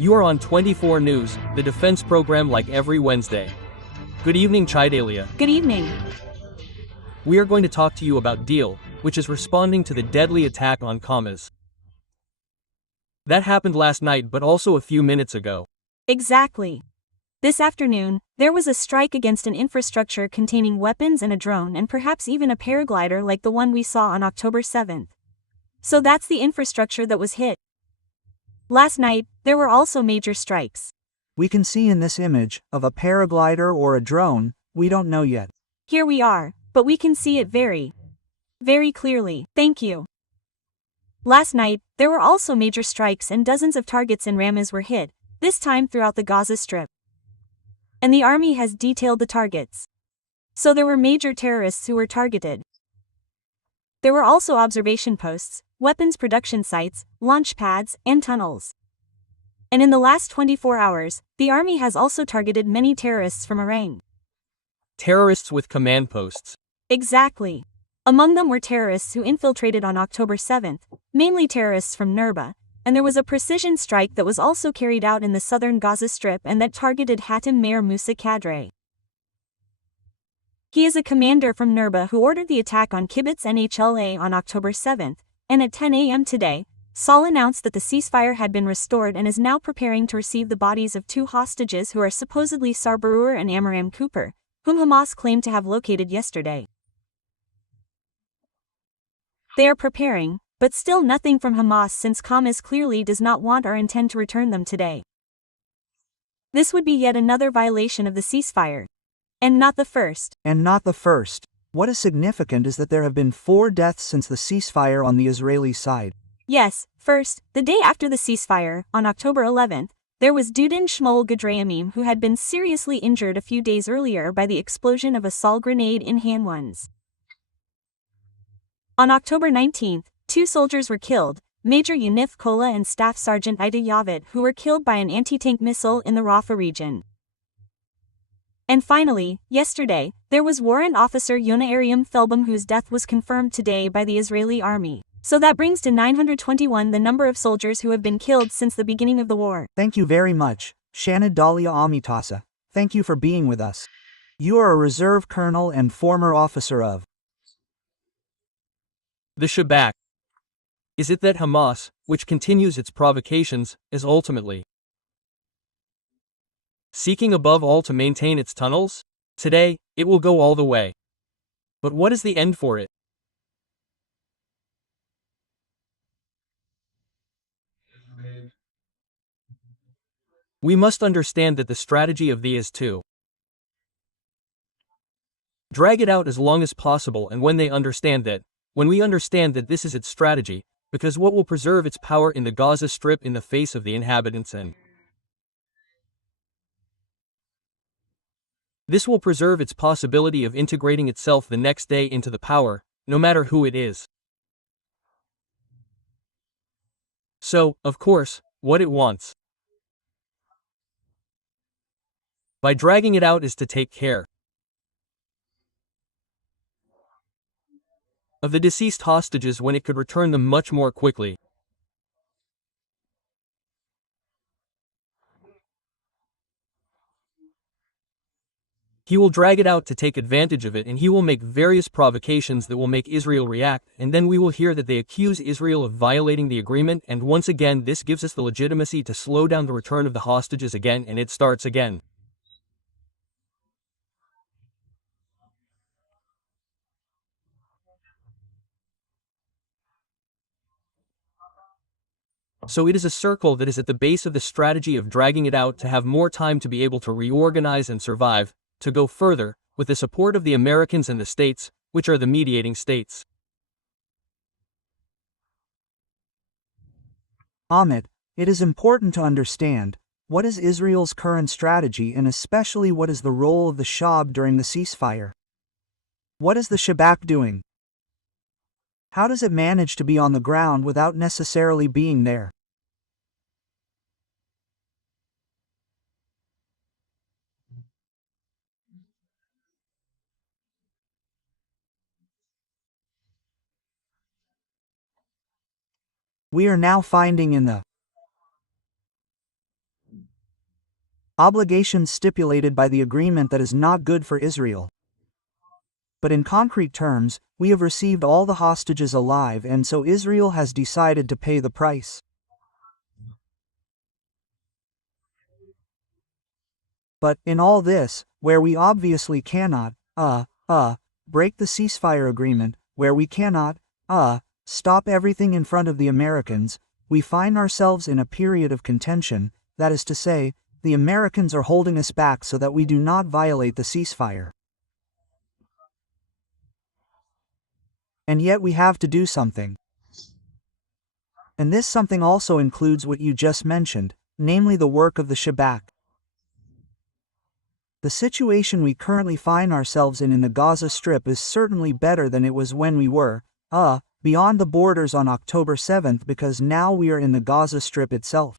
You are on 24 News, the defense program like every Wednesday. Good evening, Chidalia. Good evening. We are going to talk to you about Deal, which is responding to the deadly attack on Hamas. That happened last night but also a few minutes ago. Exactly. This afternoon, there was a strike against an infrastructure containing weapons and a drone and perhaps even a paraglider like the one we saw on October 7th. So that's the infrastructure that was hit. Last night, there were also major strikes. We can see in this image of a paraglider or a drone, we don't know yet. Here we are, but we can see it very clearly. Thank you. Last night, there were also major strikes and dozens of targets in Ramaz were hit, this time throughout the Gaza Strip. And the army has detailed the targets. So there were major terrorists who were targeted. There were also observation posts, weapons production sites, launch pads, and tunnels. And in the last 24 hours, the army has also targeted many terrorists from Iran. Terrorists with command posts. Exactly. Among them were terrorists who infiltrated on October 7th, mainly terrorists from Nurba, and there was a precision strike that was also carried out in the southern Gaza Strip and that targeted Hatem Mayor Musa Kadre. He is a commander from Nurba who ordered the attack on Kibbutz NHLA on October 7th, and at 10 a.m. today, Saul announced that the ceasefire had been restored and is now preparing to receive the bodies of two hostages who are supposedly Sar Barour and Amram Cooper, whom Hamas claimed to have located yesterday. They are preparing, but still nothing from Hamas since Hamas clearly does not want or intend to return them today. This would be yet another violation of the ceasefire. And not the first. What is significant is that there have been 4 deaths since the ceasefire on the Israeli side. Yes, first, the day after the ceasefire, on October 11th, there was Dudin Shmuel Gedrayamim who had been seriously injured a few days earlier by the explosion of a Saul grenade in Hanwans. On October 19th, 2 soldiers were killed, Major Yunif Kola and Staff Sergeant Ida Yavid, who were killed by an anti-tank missile in the Rafah region. And finally, yesterday, there was Warrant Officer Yona Ariam Felbam whose death was confirmed today by the Israeli army. So that brings to 921 the number of soldiers who have been killed since the beginning of the war. Thank you very much, Shanna Dalia Amitasa. Thank you for being with us. You are a reserve colonel and former officer of The Shabak. Is it that Hamas, which continues its provocations, is ultimately seeking above all to maintain its tunnels? Today, it will go all the way. But what is the end for it? We must understand that the strategy of the is to drag it out as long as possible, and when we understand that this is its strategy, because what will preserve its power in the Gaza Strip in the face of the inhabitants, and this will preserve its possibility of integrating itself the next day into the power, no matter who it is. So, of course, what it wants by dragging it out is to take care of the deceased hostages when it could return them much more quickly. He will drag it out to take advantage of it, and he will make various provocations that will make Israel react, and then we will hear that they accuse Israel of violating the agreement, and once again this gives us the legitimacy to slow down the return of the hostages again, and it starts again. So it is a circle that is at the base of the strategy of dragging it out to have more time to be able to reorganize and survive, to go further, with the support of the Americans and the states, which are the mediating states. Amit. It is important to understand what is Israel's current strategy and especially what is the role of the Shab during the ceasefire. What is the Shabak doing? How does it manage to be on the ground without necessarily being there? We are now finding in the obligations stipulated by the agreement that is not good for Israel. But in concrete terms, we have received all the hostages alive, and so Israel has decided to pay the price. But, in all this, where we obviously cannot, break the ceasefire agreement, where we cannot, stop everything in front of the Americans, we find ourselves in a period of contention, that is to say, the Americans are holding us back so that we do not violate the ceasefire. And yet we have to do something. And this something also includes what you just mentioned, namely the work of the Shabak. The situation we currently find ourselves in the Gaza Strip is certainly better than it was when we were, beyond the borders on October 7th, because now we are in the Gaza Strip itself.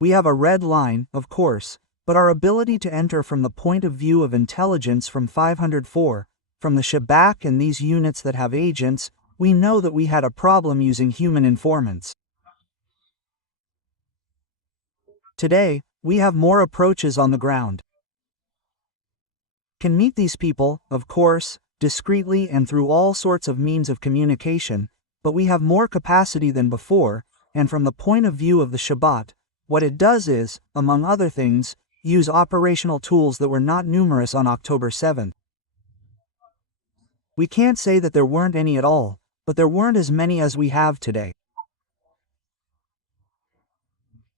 We have a red line, of course, but our ability to enter from the point of view of intelligence from 504, from the Shabak and these units that have agents, we know that we had a problem using human informants. Today, we have more approaches on the ground. Can meet these people, of course, discreetly and through all sorts of means of communication, but we have more capacity than before, and from the point of view of the Shabbat, what it does is, among other things, use operational tools that were not numerous on October 7th. We can't say that there weren't any at all, but there weren't as many as we have today.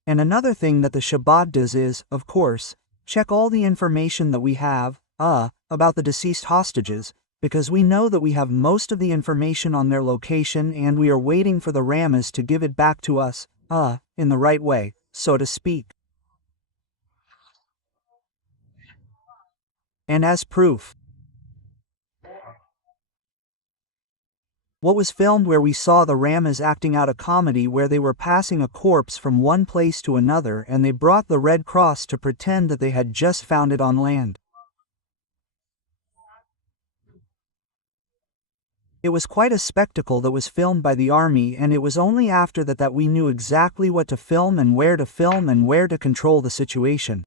And another thing that the Shabbat does is, of course, check all the information that we have, about the deceased hostages, because we know that we have most of the information on their location and we are waiting for the Hamas to give it back to us, in the right way, so to speak. And as proof, what was filmed where we saw the Hamas acting out a comedy where they were passing a corpse from one place to another and they brought the Red Cross to pretend that they had just found it on land. It was quite a spectacle that was filmed by the army, and it was only after that we knew exactly what to film and where to control the situation.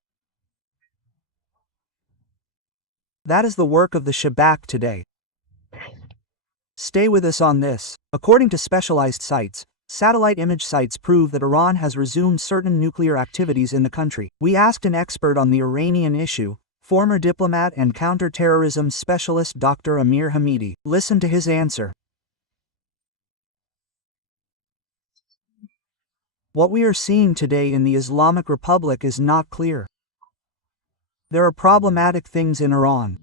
That is the work of the Shabak today. Stay with us on this. According to specialized sites, satellite image sites prove that Iran has resumed certain nuclear activities in the country. We asked an expert on the Iranian issue, former diplomat and counterterrorism specialist Dr. Amir Hamidi. Listen to his answer. What we are seeing today in the Islamic Republic is not clear. There are problematic things in Iran.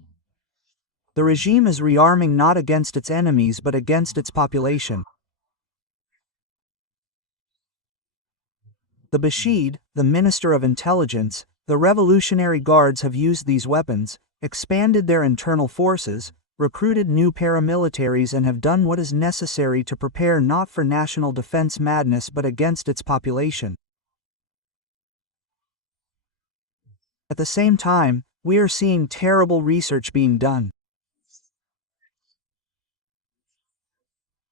The regime is rearming not against its enemies but against its population. The Bashid, the Minister of Intelligence, the Revolutionary Guards have used these weapons, expanded their internal forces, recruited new paramilitaries and have done what is necessary to prepare not for national defense madness but against its population. At the same time, we are seeing terrible research being done.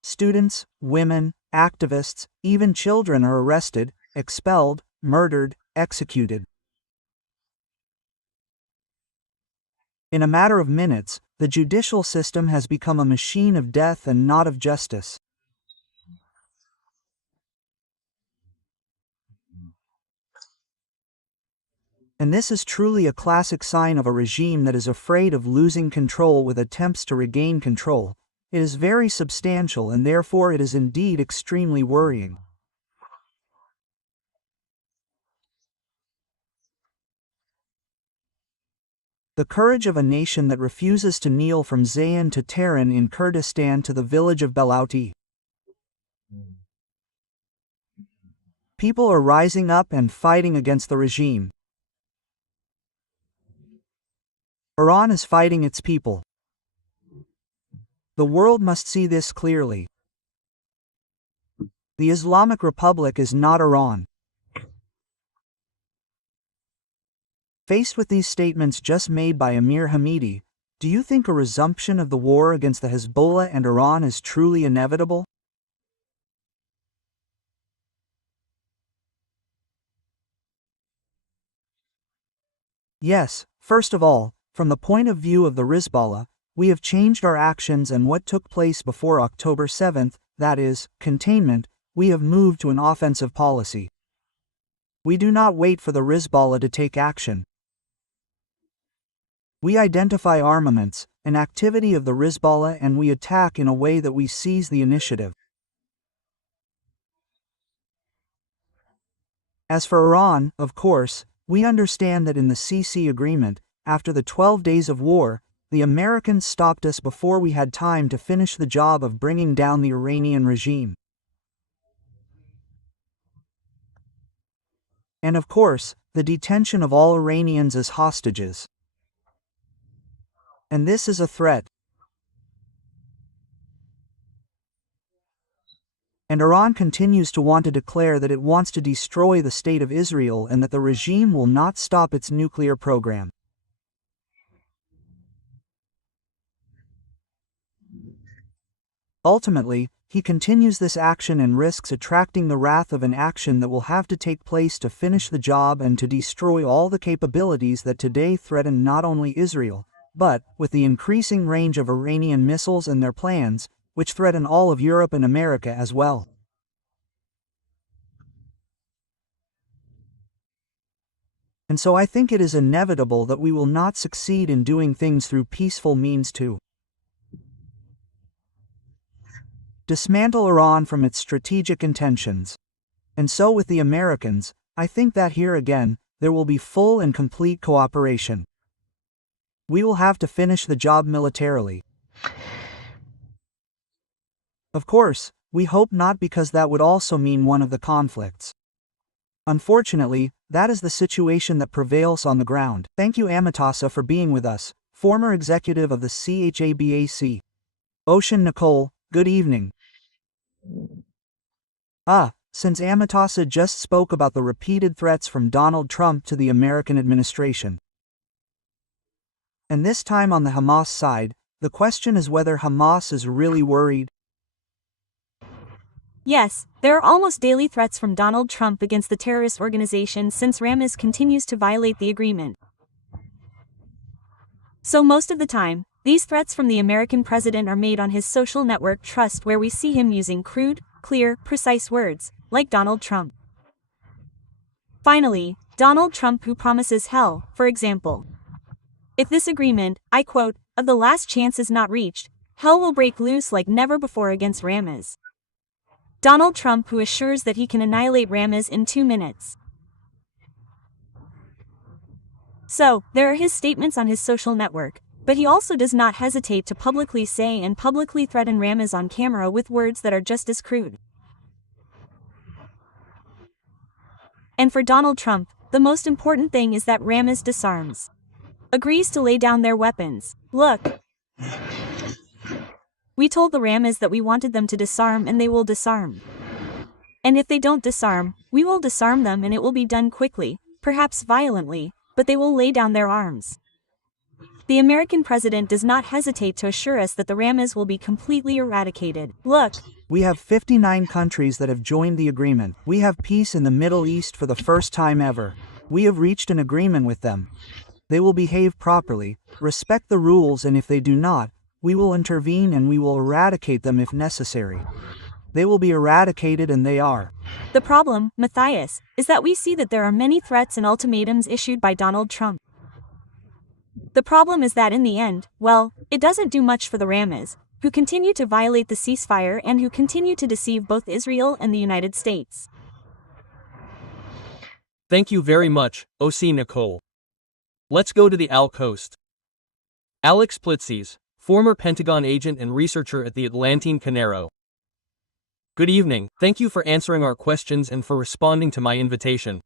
Students, women, activists, even children are arrested, expelled, murdered, executed. In a matter of minutes, the judicial system has become a machine of death and not of justice. And this is truly a classic sign of a regime that is afraid of losing control with attempts to regain control. It is very substantial and therefore it is indeed extremely worrying. The courage of a nation that refuses to kneel from Zayan to Tehran in Kurdistan to the village of Belauti. People are rising up and fighting against the regime. Iran is fighting its people. The world must see this clearly. The Islamic Republic is not Iran. Faced with these statements just made by Amir Hamidi, do you think a resumption of the war against the Hezbollah and Iran is truly inevitable? Yes, first of all, from the point of view of the Hezbollah, we have changed our actions and what took place before October 7th, that is, containment, we have moved to an offensive policy. We do not wait for the Hezbollah to take action. We identify armaments, an activity of the Hezbollah, and we attack in a way that we seize the initiative. As for Iran, of course, we understand that in the CC agreement, after the 12 days of war, the Americans stopped us before we had time to finish the job of bringing down the Iranian regime. And of course, the detention of all Iranians as hostages. And this is a threat. And Iran continues to want to declare that it wants to destroy the state of Israel and that the regime will not stop its nuclear program. Ultimately, he continues this action and risks attracting the wrath of an action that will have to take place to finish the job and to destroy all the capabilities that today threaten not only Israel, but, with the increasing range of Iranian missiles and their plans, which threaten all of Europe and America as well. And so I think it is inevitable that we will not succeed in doing things through peaceful means to dismantle Iran from its strategic intentions. And so with the Americans, I think that here again, there will be full and complete cooperation. We will have to finish the job militarily. Of course, we hope not, because that would also mean one of the conflicts. Unfortunately, that is the situation that prevails on the ground. Thank you Amatasa for being with us, former executive of the CHABAC. Ocean Nicole, good evening. Since Amatasa just spoke about the repeated threats from Donald Trump to the American administration. And this time on the Hamas side, the question is whether Hamas is really worried. Yes, there are almost daily threats from Donald Trump against the terrorist organization since Hamas continues to violate the agreement. So most of the time, these threats from the American president are made on his social network Trust, where we see him using crude, clear, precise words, like Donald Trump. Finally, Donald Trump, who promises hell, for example. If this agreement, I quote, of the last chance is not reached, hell will break loose like never before against Hamas. Donald Trump, who assures that he can annihilate Hamas in 2 minutes. So, there are his statements on his social network, but he also does not hesitate to publicly say and publicly threaten Hamas on camera with words that are just as crude. And for Donald Trump, the most important thing is that Hamas disarms. Agrees to lay down their weapons. Look. We told the Hamas that we wanted them to disarm, and they will disarm. And if they don't disarm, we will disarm them, and it will be done quickly, perhaps violently, but they will lay down their arms. The American president does not hesitate to assure us that the Hamas will be completely eradicated. Look. We have 59 countries that have joined the agreement. We have peace in the Middle East for the first time ever. We have reached an agreement with them. They will behave properly, respect the rules, and if they do not, we will intervene and we will eradicate them if necessary. They will be eradicated, and they are. The problem, Matthias, is that we see that there are many threats and ultimatums issued by Donald Trump. The problem is that in the end, well, it doesn't do much for the Hamas, who continue to violate the ceasefire and who continue to deceive both Israel and the United States. Thank you very much, O.C. Nicole. Let's go to the Al Coast. Alex Plitzes, former Pentagon agent and researcher at the Atlantine Canero. Good evening, thank you for answering our questions and for responding to my invitation.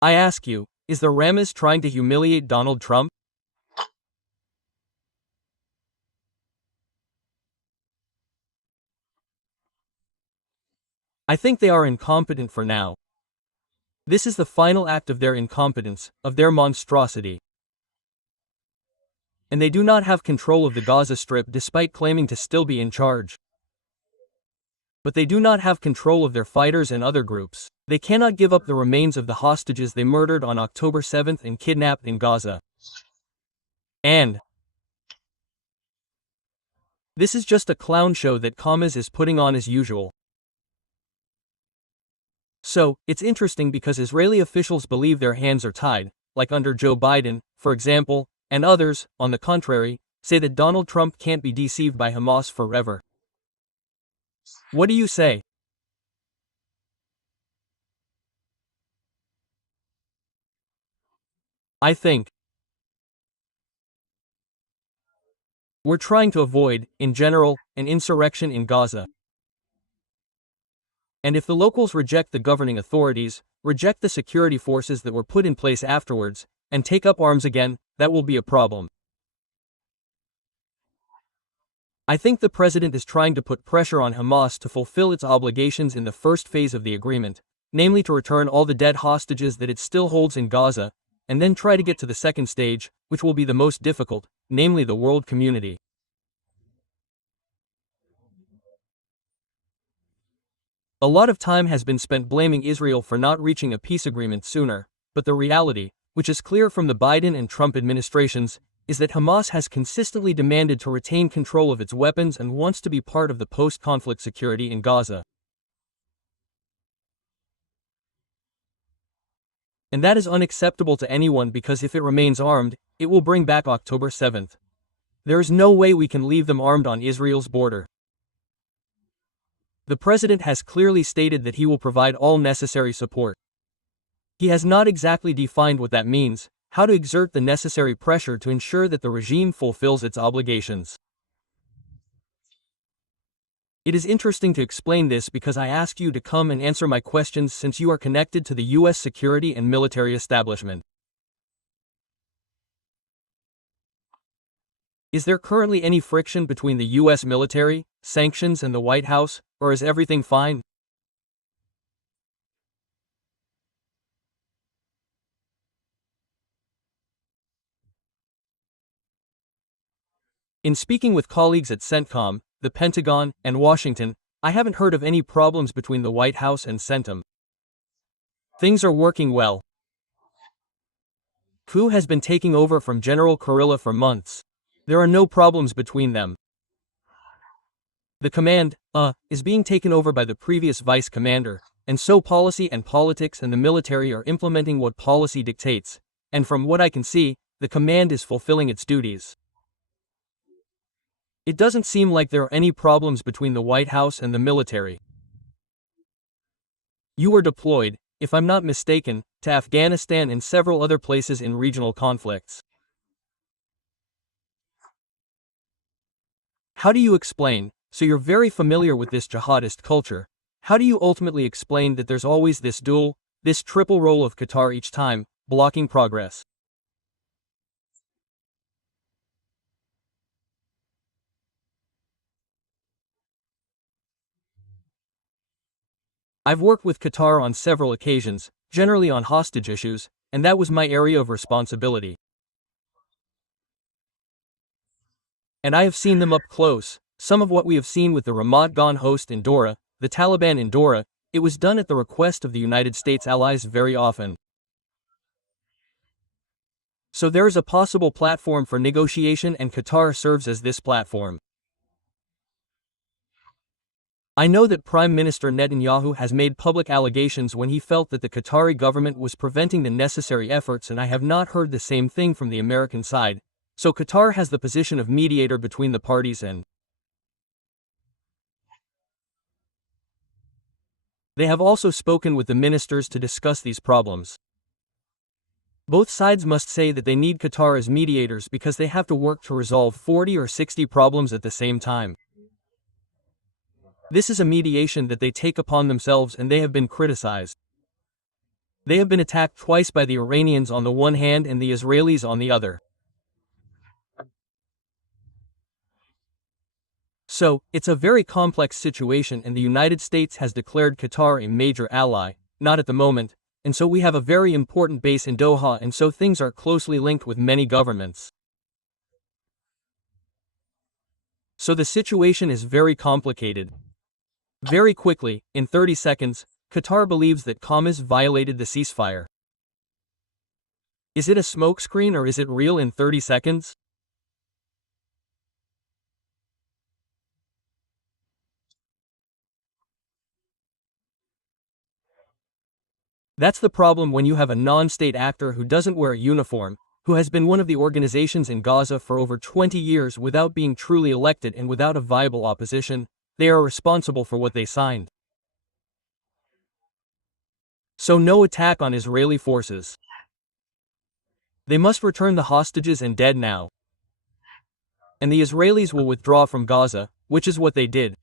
I ask you, is the Hamas trying to humiliate Donald Trump? I think they are incompetent for now. This is the final act of their incompetence, of their monstrosity. And they do not have control of the Gaza Strip despite claiming to still be in charge. But they do not have control of their fighters and other groups. They cannot give up the remains of the hostages they murdered on October 7 and kidnapped in Gaza. And this is just a clown show that Hamas is putting on as usual. So, it's interesting because Israeli officials believe their hands are tied, like under Joe Biden, for example, and others, on the contrary, say that Donald Trump can't be deceived by Hamas forever. What do you say? I think we're trying to avoid, in general, an insurrection in Gaza. And if the locals reject the governing authorities, reject the security forces that were put in place afterwards, and take up arms again, that will be a problem. I think the president is trying to put pressure on Hamas to fulfill its obligations in the first phase of the agreement, namely to return all the dead hostages that it still holds in Gaza, and then try to get to the second stage, which will be the most difficult, namely the world community. A lot of time has been spent blaming Israel for not reaching a peace agreement sooner, but the reality, which is clear from the Biden and Trump administrations, is that Hamas has consistently demanded to retain control of its weapons and wants to be part of the post-conflict security in Gaza. And that is unacceptable to anyone because if it remains armed, it will bring back October 7th. There is no way we can leave them armed on Israel's border. The president has clearly stated that he will provide all necessary support. He has not exactly defined what that means, how to exert the necessary pressure to ensure that the regime fulfills its obligations. It is interesting to explain this because I ask you to come and answer my questions since you are connected to the U.S. security and military establishment. Is there currently any friction between the U.S. military, sanctions, and the White House, or is everything fine? In speaking with colleagues at CENTCOM, the Pentagon, and Washington, I haven't heard of any problems between the White House and CENTCOM. Things are working well. Fu has been taking over from General Kurilla for months. There are no problems between them. The command, is being taken over by the previous vice commander, and so policy and politics and the military are implementing what policy dictates, and from what I can see, the command is fulfilling its duties. It doesn't seem like there are any problems between the White House and the military. You were deployed, if I'm not mistaken, to Afghanistan and several other places in regional conflicts. How do you explain, so you're very familiar with this jihadist culture, how do you ultimately explain that there's always this dual, this triple role of Qatar each time, blocking progress? I've worked with Qatar on several occasions, generally on hostage issues, and that was my area of responsibility. And I have seen them up close. Some of what we have seen with the Ramat Gan host in Dora, the Taliban in Dora, it was done at the request of the United States allies very often. So there is a possible platform for negotiation and Qatar serves as this platform. I know that Prime Minister Netanyahu has made public allegations when he felt that the Qatari government was preventing the necessary efforts, and I have not heard the same thing from the American side, so Qatar has the position of mediator between the parties and they have also spoken with the ministers to discuss these problems. Both sides must say that they need Qatar as mediators because they have to work to resolve 40 or 60 problems at the same time. This is a mediation that they take upon themselves, and they have been criticized. They have been attacked twice by the Iranians on the one hand and the Israelis on the other. So, it's a very complex situation, and the United States has declared Qatar a major ally, not at the moment, and so we have a very important base in Doha, and so things are closely linked with many governments. So the situation is very complicated. Very quickly, in 30 seconds, Qatar believes that Hamas violated the ceasefire. Is it a smokescreen or is it real in 30 seconds? That's the problem when you have a non-state actor who doesn't wear a uniform, who has been one of the organizations in Gaza for over 20 years without being truly elected and without a viable opposition. They are responsible for what they signed. So no attack on Israeli forces. They must return the hostages and dead now. And the Israelis will withdraw from Gaza, which is what they did.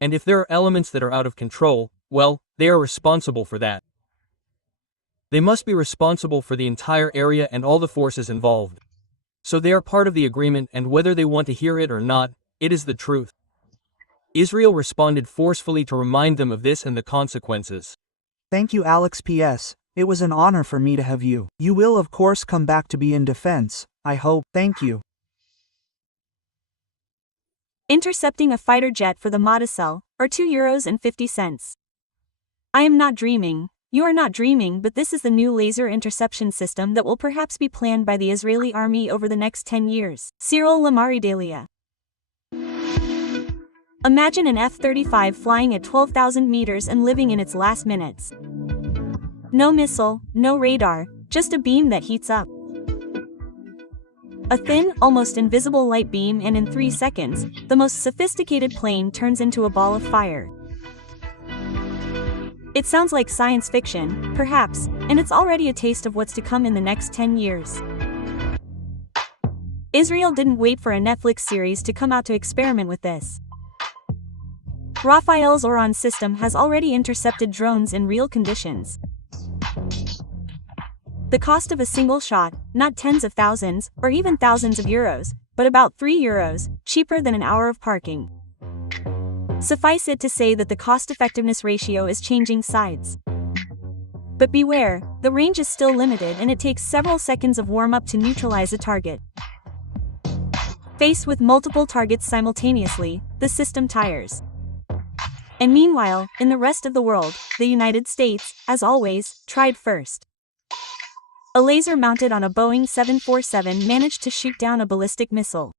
And if there are elements that are out of control, well, they are responsible for that. They must be responsible for the entire area and all the forces involved. So they are part of the agreement, and whether they want to hear it or not, it is the truth. Israel responded forcefully to remind them of this and the consequences. Thank you, Alex. P.S. It was an honor for me to have you. You will of course come back to be in defense, I hope. Thank you. Intercepting a fighter jet for the Modicel, or €2.50. I am not dreaming. You are not dreaming, but this is the new laser interception system that will perhaps be planned by the Israeli army over the next 10 years. Cyril Lamaridalia. Imagine an F-35 flying at 12,000 meters and living in its last minutes. No missile, no radar, just a beam that heats up. A thin, almost invisible light beam, and in 3 seconds, the most sophisticated plane turns into a ball of fire. It sounds like science fiction, perhaps, and it's already a taste of what's to come in the next 10 years. Israel didn't wait for a Netflix series to come out to experiment with this. Rafael's Oran system has already intercepted drones in real conditions. The cost of a single shot, not tens of thousands, or even thousands of euros, but about €3, cheaper than an hour of parking. Suffice it to say that the cost-effectiveness ratio is changing sides. But beware, the range is still limited and it takes several seconds of warm-up to neutralize a target. Faced with multiple targets simultaneously, the system tires. And meanwhile, in the rest of the world, the United States, as always, tried first. A laser mounted on a Boeing 747 managed to shoot down a ballistic missile.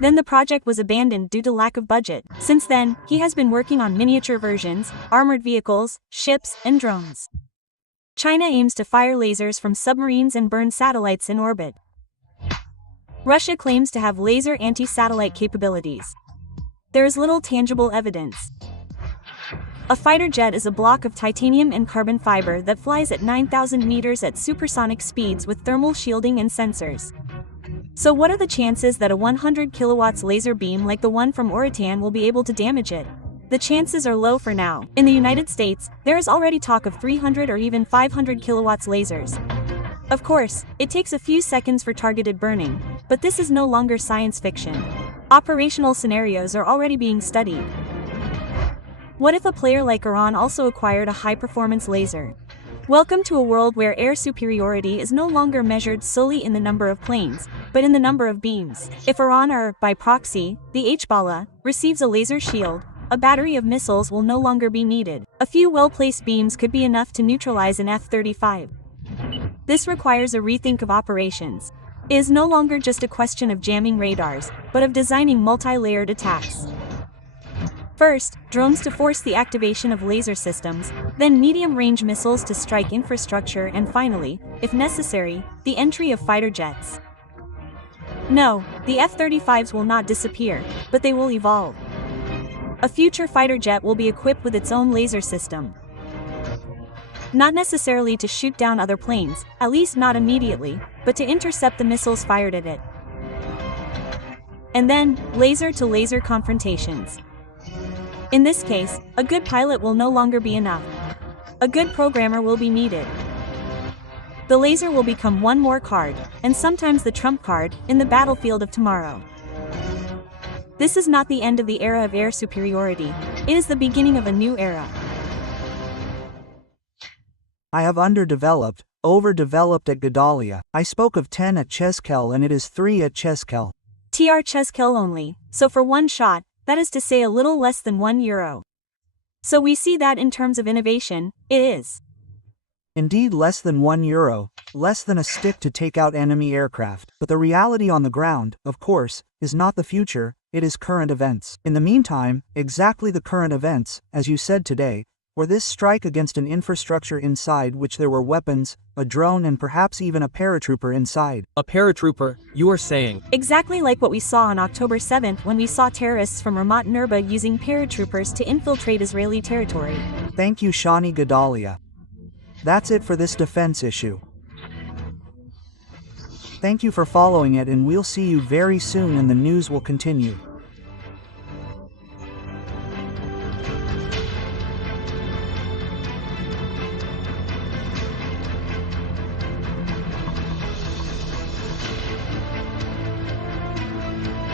Then the project was abandoned due to lack of budget. Since then, he has been working on miniature versions, armored vehicles, ships, and drones. China aims to fire lasers from submarines and burn satellites in orbit. Russia claims to have laser anti-satellite capabilities. There is little tangible evidence. A fighter jet is a block of titanium and carbon fiber that flies at 9,000 meters at supersonic speeds with thermal shielding and sensors. So what are the chances that a 100 kilowatts laser beam like the one from Oritan will be able to damage it? The chances are low for now. In the United States, there is already talk of 300 or even 500 kilowatts lasers. Of course, it takes a few seconds for targeted burning, but this is no longer science fiction. Operational scenarios are already being studied. What if a player like Iran also acquired a high-performance laser? Welcome to a world where air superiority is no longer measured solely in the number of planes, but in the number of beams. If Iran or, by proxy, the Hezbollah, receives a laser shield, a battery of missiles will no longer be needed. A few well-placed beams could be enough to neutralize an F-35. This requires a rethink of operations. It is no longer just a question of jamming radars, but of designing multi-layered attacks. First, drones to force the activation of laser systems, then medium-range missiles to strike infrastructure, and finally, if necessary, the entry of fighter jets. No, the F-35s will not disappear, but they will evolve. A future fighter jet will be equipped with its own laser system. Not necessarily to shoot down other planes, at least not immediately, but to intercept the missiles fired at it. And then, laser-to-laser confrontations. In this case, a good pilot will no longer be enough. A good programmer will be needed. The laser will become one more card, and sometimes the trump card, in the battlefield of tomorrow. This is not the end of the era of air superiority. It is the beginning of a new era. I have overdeveloped at Gedalia. I spoke of 10 at Cheskel and it is 3 at Cheskel. TR Cheskel only, so for one shot, that is to say a little less than €1. So we see that in terms of innovation, it is Indeed, less than €1, less than a stick to take out enemy aircraft. But the reality on the ground, of course, is not the future, it is current events. In the meantime, exactly the current events, as you said today, were this strike against an infrastructure inside which there were weapons, a drone and perhaps even a paratrooper inside. A paratrooper, you are saying? exactly like what we saw on October 7th when we saw terrorists from Ramat Nurba using paratroopers to infiltrate Israeli territory. Thank you, Shani Gedalia. That's it for this defense issue. Thank you for following it, and we'll see you very soon and the news will continue.